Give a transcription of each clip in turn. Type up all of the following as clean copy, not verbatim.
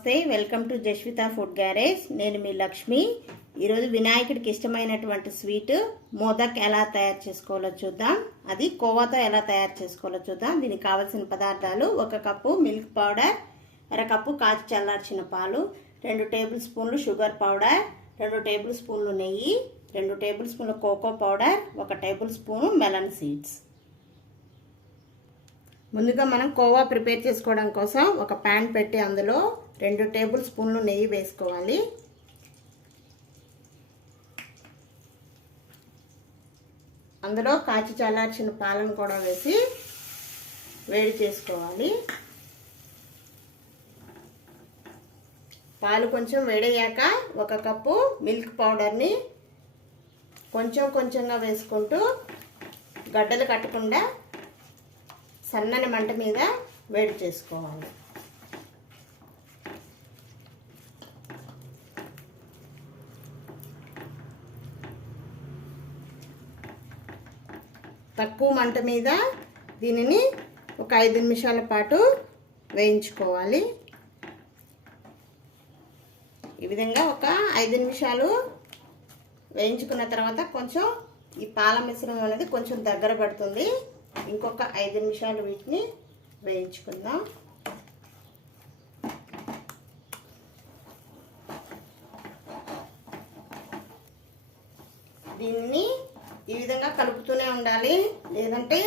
నమస్తే, welcome to Jasvitha food garage. నేను మీ లక్ష్మి. ఈరోజు వినాయకుడికి ఇష్టమైనటువంటి స్వీట్ మోదక్ ఎలా తయారు చేసుకోవాలో చూద్దాం. అది కోవాతో ఎలా తయారు చేసుకోవాలో చూద్దాం. దీనికి కావాల్సిన పదార్థాలు: 1 కప్పు మిల్క్ పౌడర్, 1/2 కప్పు కాచి చల్లార్చిన పాలు, 2 టేబుల్ స్పూన్లు షుగర్ పౌడర్, 2 టేబుల్ స్పూన్లు నెయ్యి, 2 టేబుల్ స్పూన్ల cocoa powder, 1 table spoon melon seeds. ముందుగా మనం కోవా ప్రిపేర్ చేసుకోవడం కోసం ఒక ప్యాన్ పెట్టి అందులో 2 టేబుల్ స్పూన్లు నెయ్యి వేసుకోవాలి. అందులో కాచి చల్లార్చిన పాలను కూడా వేసి వేడి చేసుకోవాలి. పాలు కొంచెం వేడయ్యాక 1 కప్పు మిల్క్ పౌడర్ని కొంచెం కొంచెంగా వేసుకుంటూ గడ్డలు కట్టకుండా సన్నని మంట మీద వేడి చేసుకోవాలి. తక్కువ మంట మీద దీనిని ఒక 5 నిమిషాల పాటు వేయించుకోవాలి. ఈ విధంగా ఒక 5 నిమిషాలు వేయించుకున్న తర్వాత కొంచెం ఈ పాల మిశ్రమం అనేది కొంచెం దగ్గర పడుతుంది. ఇంకొక 5 నిమిషాలు వీటిని వేయించుకుందాం. దీన్ని ఈ విధంగా కలుపుతూనే ఉండాలి, లేదంటే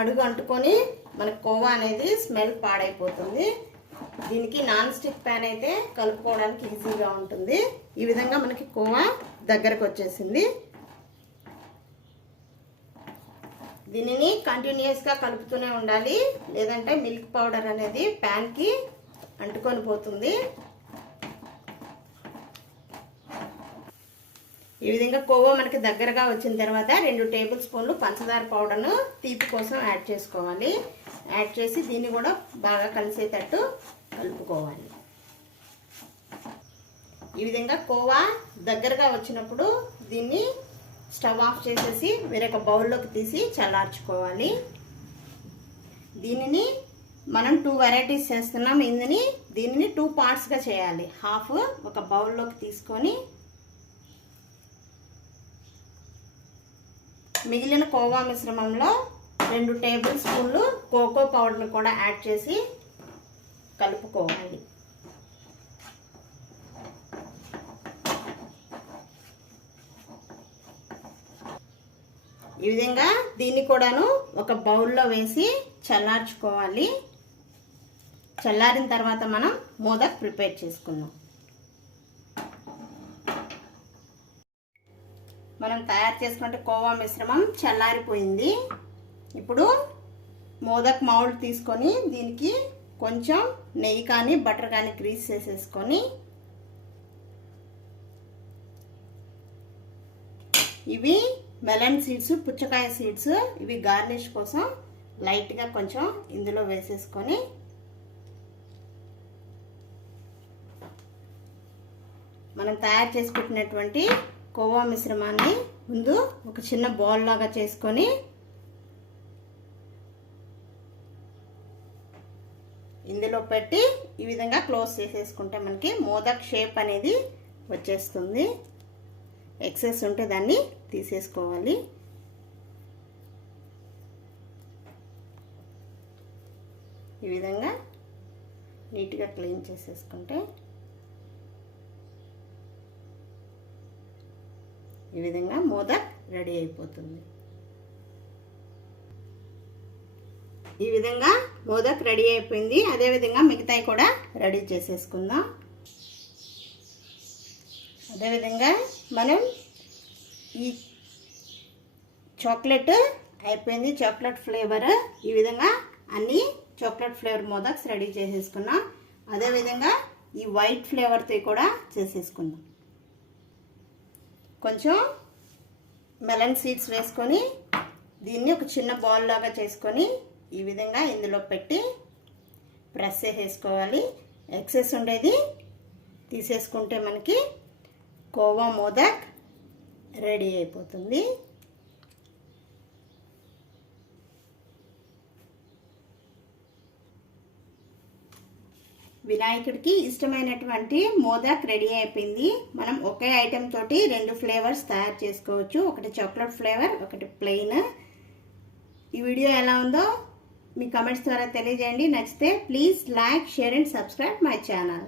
అడుగు అంటుకొని మనకు కోవా అనేది స్మెల్ పాడైపోతుంది. దీనికి నాన్ స్టిక్ ప్యాన్ అయితే కలుపుకోవడానికి ఈజీగా ఉంటుంది. ఈ విధంగా మనకి కోవా దగ్గరకు వచ్చేసింది. దీనిని కంటిన్యూస్గా కలుపుతూనే ఉండాలి, లేదంటే మిల్క్ పౌడర్ అనేది ప్యాన్కి అంటుకొని పోతుంది. ఈ విధంగా కోవా మనకి దగ్గరగా వచ్చిన తర్వాత 2 టేబుల్ స్పూన్లు పంచదార పౌడర్ను తీపి కోసం యాడ్ చేసుకోవాలి. యాడ్ చేసి దీన్ని కూడా బాగా కలిసేటట్టు కలుపుకోవాలి. ఈ విధంగా కోవా దగ్గరగా వచ్చినప్పుడు దీన్ని స్టవ్ ఆఫ్ చేసేసి వేరొక బౌల్లోకి తీసి చల్లార్చుకోవాలి. దీనిని మనం 2 వెరైటీస్ చేస్తున్నాం. దీనిని 2 పార్ట్స్గా చేయాలి. హాఫ్ ఒక బౌల్లోకి తీసుకొని మిగిలిన కోవా మిశ్రమంలో 2 టేబుల్ స్పూన్లు కోకో పౌడర్ని కూడా యాడ్ చేసి కలుపుకోవాలి. ఈ విధంగా దీన్ని కూడాను ఒక బౌల్లో వేసి చల్లార్చుకోవాలి. చల్లారిన తర్వాత మనం మోదక్ ప్రిపేర్ చేసుకుందాం. మనం తయారు చేసుకుంటే కోవా మిశ్రమం చల్లారిపోయింది. ఇప్పుడు మోదక్ మౌల్డ్ తీసుకొని దీనికి కొంచెం నెయ్యి కానీ బటర్ కానీ గ్రీస్ చేసేసుకొని ఇవి మెలన్ సీడ్స్, పుచ్చకాయ సీడ్స్, ఇవి గార్నిష్ కోసం లైట్గా కొంచెం ఇందులో వేసేసుకొని మనం తయారు చేసుకుంటున్నటువంటి కోవా మిశ్రమాన్ని ముందు ఒక చిన్న బౌల్ లాగా చేసుకొని ఇందులో పెట్టి ఈ విధంగా క్లోజ్ చేసేసుకుంటే మనకి మోదక్ షేప్ అనేది వచ్చేస్తుంది. ఎక్సెస్ ఉంటే దాన్ని తీసేసుకోవాలి. ఈ విధంగా నీట్గా క్లీన్ చేసేసుకుంటే ఈ విధంగా మోదక్ రెడీ అయిపోతుంది. ఈ విధంగా మోదక్ రెడీ అయిపోయింది. అదేవిధంగా మిగతాయి కూడా రెడీ చేసేసుకుందాం. అదేవిధంగా మనం ఈ చాక్లెట్ అయిపోయింది, చాక్లెట్ ఫ్లేవర్. ఈ విధంగా అన్ని చాక్లెట్ ఫ్లేవర్ మోదక్స్ రెడీ చేసేసుకున్నాం. అదేవిధంగా ఈ వైట్ ఫ్లేవర్తో కూడా చేసేసుకుందాం. కొంచెం మెలన్ సీడ్స్ వేసుకొని దీన్ని ఒక చిన్న బాల్ లాగా చేసుకొని ఈ విధంగా ఇందులో పెట్టి ప్రెస్ చేసేసుకోవాలి. ఎక్సెస్ ఉండేది తీసేసుకుంటే మనకి కోవా మోదక్ రెడీ అయిపోతుంది. వినాయకుడికి ఇష్టమైనటువంటి మోదక్ రెడీ అయిపోయింది. మనం ఒకే ఐటెం తోటి 2 ఫ్లేవర్స్ తయారు చేసుకోవచ్చు. ఒకటి చాక్లెట్ ఫ్లేవర్, ఒకటి ప్లెయిన్. ఈ వీడియో ఎలా ఉందో మీ కమెంట్స్ ద్వారా తెలియజేయండి. నచ్చితే please like, share and subscribe my channel.